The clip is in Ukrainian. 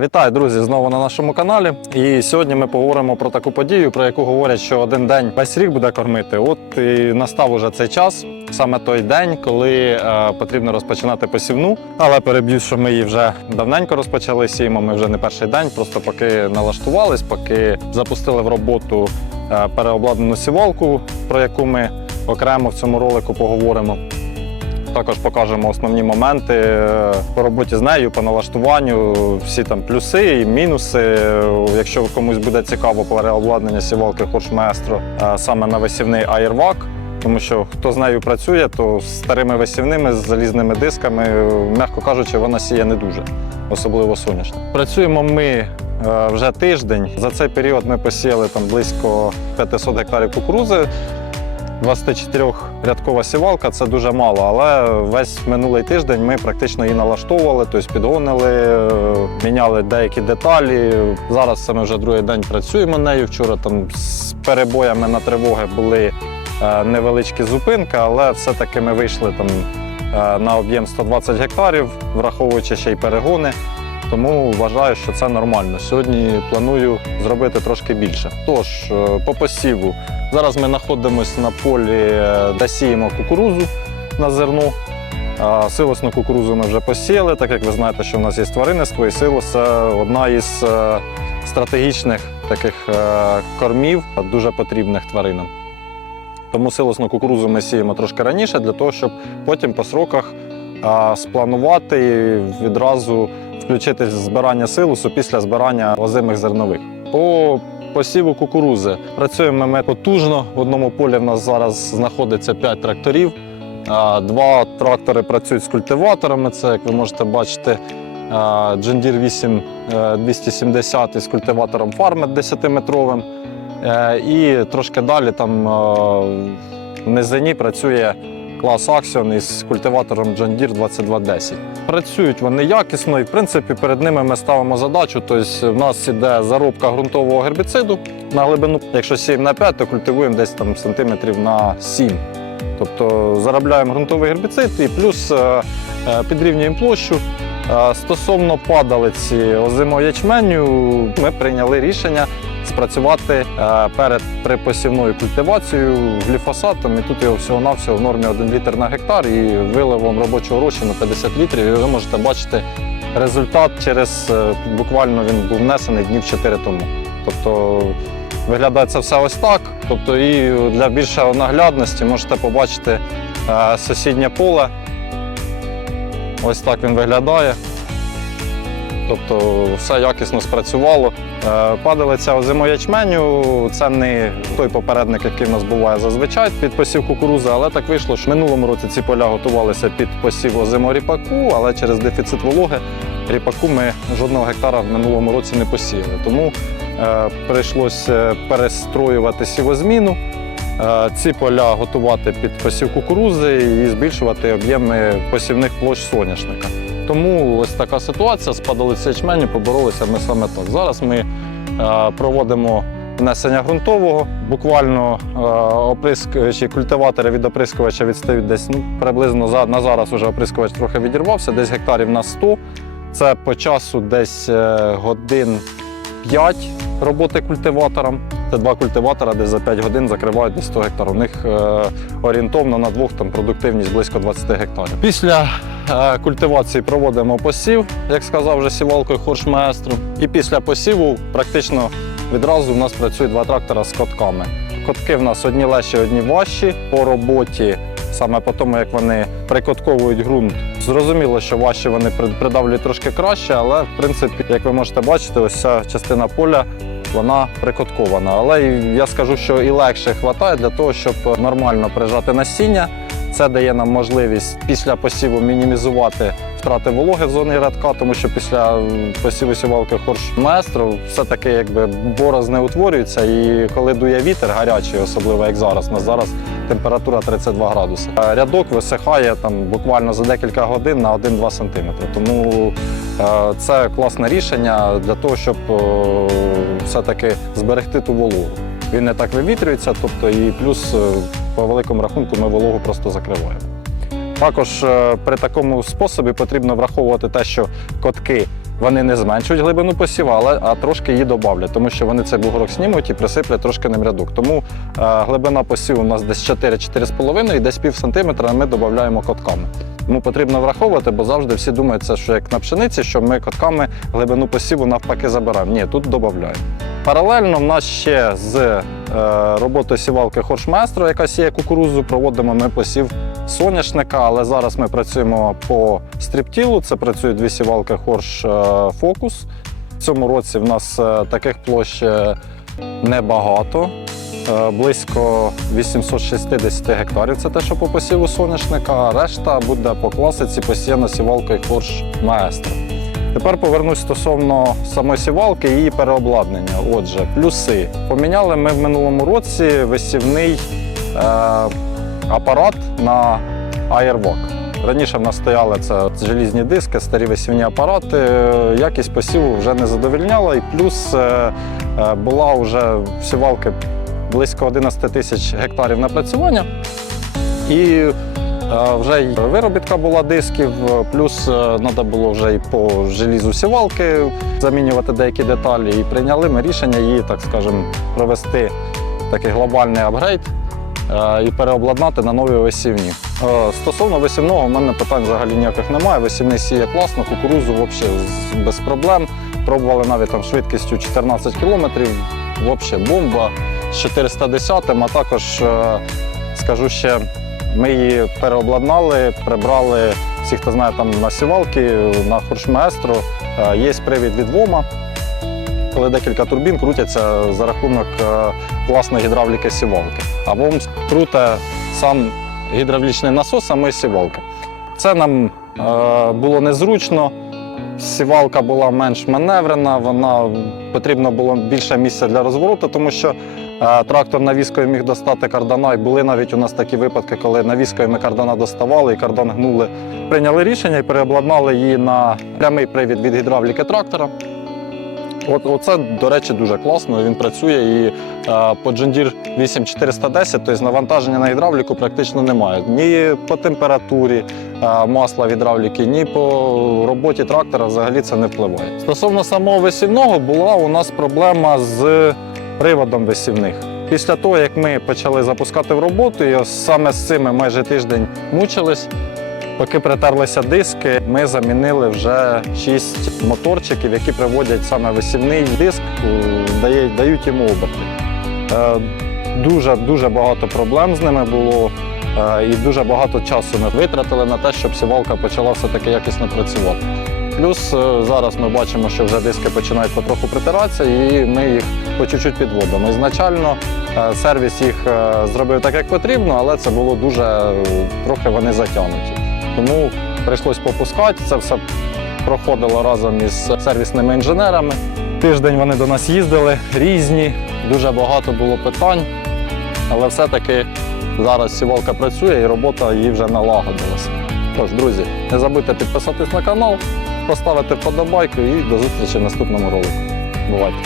Вітаю, друзі, знову на нашому каналі. І сьогодні ми поговоримо про таку подію, про яку говорять, що один день весь рік буде кормити. От і настав уже цей час, саме той день, коли е, потрібно розпочинати посівну. Але переб'ю, що ми її вже давненько розпочали. Сіємо ми вже не перший день, просто поки налаштувались, поки запустили в роботу е, переобладнану сівалку, про яку ми окремо в цьому ролику поговоримо. Також покажемо основні моменти е, по роботі з нею, по налаштуванню, всі там плюси і мінуси. Якщо комусь буде цікаво переобладнання сівалки е, саме на висівний Airvac, тому що хто з нею працює, то з старими висівними, з залізними дисками, м'яко кажучи, вона сіє не дуже, особливо сонячно. Працюємо ми е, вже тиждень. За цей період ми посіяли там близько 500 гектарів кукурузи. 24-рядкова сівалка це дуже мало, але весь минулий тиждень ми практично її налаштовували, тобто підгонили, е, міняли деякі деталі. Зараз це ми вже другий день працюємо нею. Вчора там з перебоями на тривоги були е, невеличкі зупинки, але все-таки ми вийшли там е, на об'єм 120 гектарів, враховуючи ще й перегони. Тому вважаю, що це нормально. Сьогодні планую зробити трошки більше. Тож, е, по посіву. Зараз ми знаходимося на полі, е, де сіємо кукурузу на зерно. Силосну кукурузу ми вже посіяли, так як ви знаєте, що в нас є тваринництво, і силос це одна із е, стратегічних таких кормів, дуже потрібних тваринам. Тому силосну кукурузу ми сіємо трошки раніше, для того, щоб потім по сроках спланувати і відразу включити збирання силосу після збирання озимих зернових. По посіву кукурузи працюємо ми потужно. В одному полі в нас зараз знаходиться 5 тракторів. Два трактори працюють з культиваторами. Це, як ви можете бачити, Deere 8 е, 270 із культиватором Farmer 10-метровим. Е, І трошки далі там е, в низині працює клас Axion із культиватором John Deere 2210. Працюють вони якісно, і в принципі перед ними ми ставимо задачу. Тобто в нас іде заробка ґрунтового гербіциду на глибину. Якщо 7 на 5, то культивуємо десь там сантиметрів на 7. Тобто заробляємо ґрунтовий гербіцид і плюс е, е, підрівнюємо площу. Е, Стосовно падалиці озимого ячменю, ми прийняли рішення спрацювати е, перед припосівною культивацією гліфосатом. І тут його всього-навсього в нормі 1 літр на гектар і виливом робочого розчину 50 літрів. І ви можете бачити результат через е, буквально він був внесений днів 4 тому. Тобто виглядає це все ось так. Тобто, і для більшої наглядності можете побачити е, сусіднє поле. Ось так він виглядає. Тобто все якісно спрацювало. Е, Падалиця озимого ячменю це не той попередник, який в нас буває зазвичай під посів кукурузи, але так вийшло, що в минулому році ці поля готувалися під посів озимого ріпаку, але через дефіцит вологи ріпаку ми жодного гектара в минулому році не посіяли. Тому е, прийшлося перестроювати сівозміну. Е, Ці поля готувати під посів кукурузи і збільшувати об'єми посівних площ соняшника. Тому ось така ситуація з падалицею ячменю поборолися ми саме так. Зараз ми е, проводимо внесення ґрунтового. Буквально е, оприскувачі, культиватори від оприскувача відстають десь ну, приблизно на зараз уже оприскувач трохи відірвався, десь гектарів на 100. Це по часу десь е, годин 5 роботи культиватором. Це два культиватора, де за 5 годин закривають десь 100 гектарів. У них е, орієнтовно на двох там продуктивність близько 20 гектарів. Після е, культивації проводимо посів, як сказав вже сівалкою Хорш Маестро. І після посіву практично відразу в нас працюють два трактора з котками. Котки в нас одні легші, одні важчі по роботі. Саме по тому, як вони прикотковують ґрунт. Зрозуміло, що важчі вони при- придавлюють трошки краще, але в принципі, як ви можете бачити, ось ця частина поля вона прикоткована. Але я скажу, що і легше хватає для того, щоб нормально прижати насіння. Це дає нам можливість після посіву мінімізувати втрати вологи в зоні рядка, тому що після посіву сівалки хорш маестро все-таки якби борозни утворюються, і коли дує вітер гарячий, особливо як зараз, у нас зараз температура 32 градуси. Рядок висихає там буквально за декілька годин на 1-2 см. Тому е, це класне рішення для того, щоб е, все-таки зберегти ту вологу. Він не так вивітрюється, тобто і плюс е, по великому рахунку ми вологу просто закриваємо. Також е, при такому способі потрібно враховувати те, що котки вони не зменшують глибину посіву, але а трошки її додавлять, тому що вони цей бугорок знімуть і присиплять трошки ним рядок. Тому е, глибина посіву у нас десь 4-4,5 і десь пів сантиметра ми додаємо котками. Тому потрібно враховувати, бо завжди всі думають, що як на пшениці, що ми котками глибину посіву навпаки забираємо. Ні, тут додаємо. Паралельно в нас ще з е, роботою сівалки Хоршместро, яка сіє кукурузу, проводимо ми посів соняшника, але зараз ми працюємо по стріптілу. Це працюють дві сівалки Хорш е, Фокус. В цьому році в нас е, таких площ е, небагато. Е, Близько 860 гектарів це те, що по посіву соняшника, а решта буде по класиці посіяна сівалкою Хорш Маестро. Тепер повернусь стосовно самої сівалки і її переобладнання. Отже, плюси. Поміняли ми в минулому році висівний е, апарат на Airwalk. Раніше в нас стояли це желізні диски, старі висівні апарати. Якість посіву вже не задовільняла, і плюс е, е, була вже в сівалки близько 11 тисяч гектарів напрацювання. І е, вже й виробітка була дисків, плюс треба було вже і по желізу сівалки замінювати деякі деталі. І прийняли ми рішення її, так скажемо, провести такий глобальний апгрейд і переобладнати на нові висівні. Е, Стосовно висівного, в мене питань взагалі ніяких немає. Висівний сіє класно, кукурузу взагалі без проблем. Пробували навіть там швидкістю 14 кілометрів. Взагалі бомба з 410 а також е, скажу ще, ми її переобладнали, прибрали всі, хто знає там на сівалки, на Хоршмаестро. Е, Є привід від ВОМа, коли декілька турбін крутяться за рахунок власної гідравліки сівалки. А ВОМ круте сам гідравлічний насос самої сівалки. Це нам е, було незручно. Сівалка була менш маневрена, вона потрібно було більше місця для розвороту, тому що е, трактор навіскою міг достати кардана. І були навіть у нас такі випадки, коли навіскою ми кардана доставали і кардан гнули. Прийняли рішення і переобладнали її на прямий привід від гідравліки трактора. От, оце, до речі, дуже класно. Він працює і е, по Deere 8410, тобто навантаження на гідравліку практично немає. Ні по температурі е, масла гідравліки, ні по роботі трактора взагалі це не впливає. Стосовно самого висівного, була у нас проблема з приводом висівних. Після того, як ми почали запускати в роботу, і саме з цим ми майже тиждень мучились. Поки притерлися диски, ми замінили вже шість моторчиків, які приводять саме висівний диск, дають йому оберти. Е, Дуже дуже багато проблем з ними було, е, і дуже багато часу ми витратили на те, щоб сівалка почала все-таки якісно працювати. Плюс е, зараз ми бачимо, що вже диски починають потроху притиратися, і ми їх по чуть-чуть підводимо. Ізначально сервіс їх зробив так, як потрібно, але це було дуже трохи вони затягнуті. Тому прийшлось попускати. Це все проходило разом із сервісними інженерами. Тиждень вони до нас їздили, різні, дуже багато було питань. Але все-таки зараз сівалка працює і робота її вже налагодилася. Тож, друзі, не забудьте підписатись на канал, поставити вподобайку і до зустрічі в наступному ролику. Бувайте!